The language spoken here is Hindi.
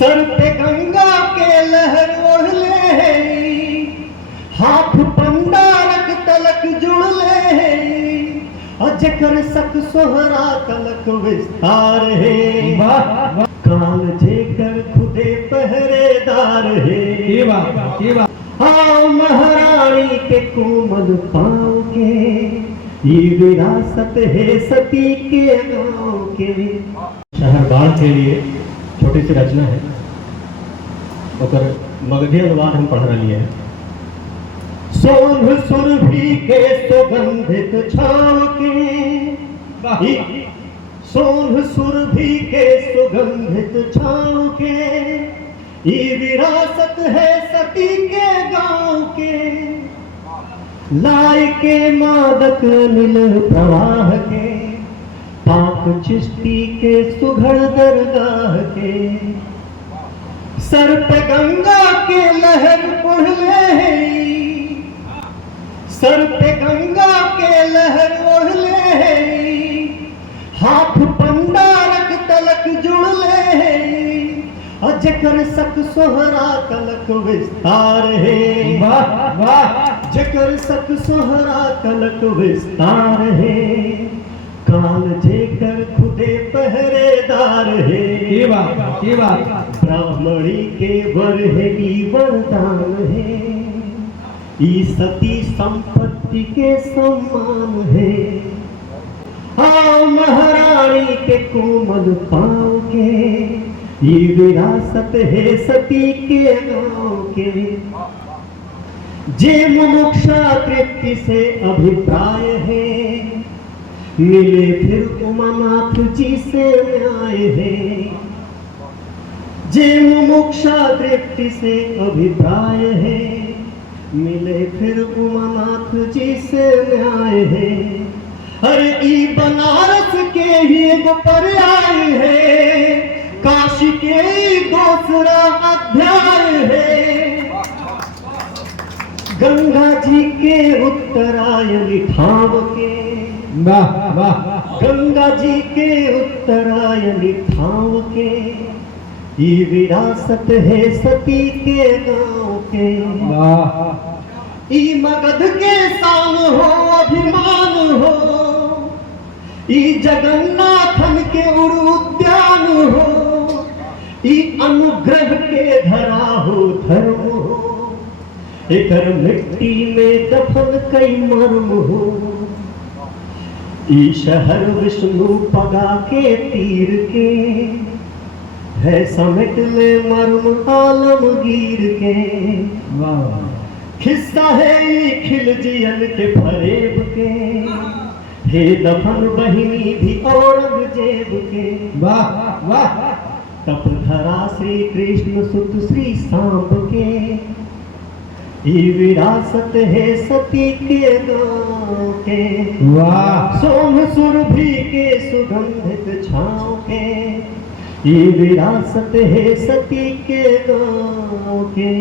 सर पे गंगा के लहर ओढ़ ले, हाथ पंडारक तलक जुड़ ले, जकर सक सोहरा तलक विस्तार है। काल जेकर खुदे पहरेदार है। हाँ महारानी के कोमल पाँव के, ये विरासत है सती के गाँव के। शहर बाढ़ के लिए छोटी सी रचना है, ओकर मगधी अनुवाद हम पढ़ रही है। सोन सुरभि के सुगंधित छाव के, सोन सुरभि के सुगंधित छाव के, ये विरासत है सती के गांव के। लाए के मादक नील प्रवाह के, पाक चिश्ती के सुघड़ दरगाह के। सर पे गंगा के लहर उड़ ले, सर पे गंगा के लहर ओढ़ ले, हाथ पंडारक तलक जुड़ ले, जकर सक सोहरा तलक विस्तार है। जकर सक सोहरा तलक विस्तार है, काल जेकर खुदे पहरेदार है। ब्राह्मणी के वर है ई वरदान है, ई सती संपत्ति के सम्मान है। हाँ महारानी के कोमल पाँव के, ये विरासत है सती के गाँव के। जे मुमुक्षा तृप्ति से अभिप्राय है, मिले फिर उमानाथ जी से न्याय है। जे मुमुक्षा तृप्ति से अभिप्राय है, मिले फिर उमानाथ जी से न्याय है। अरे ई बनारस के ही एक पर्याय है, काशी के दूसरा अध्याय है। गंगा जी के उत्तरायणी ठाव के, गंगा जी के उत्तरायणी ठाव के, ये विरासत है सती के गाँव के। ई मगध के शान हो अभिमान हो, ई जगन्नाथन के उद्यान हो, ई अनुग्रह के धरा हो धर्म हो, एकर मिट्टी में दफन कई मर्म हो। ई शहर विष्णु पगा के तीर के, है समेट ले मर्म आलमगीर के। खिस्सा है खिल जियन के फरेब के, हे दफन बहिनी भी औरंगजेब के। तपधरा श्री कृष्ण सुत श्री सांब के, ये विरासत है सती के गाँव के। सोम सुरभि के सुगंधित छाँव के, ये विरासत है सती के गाँव के।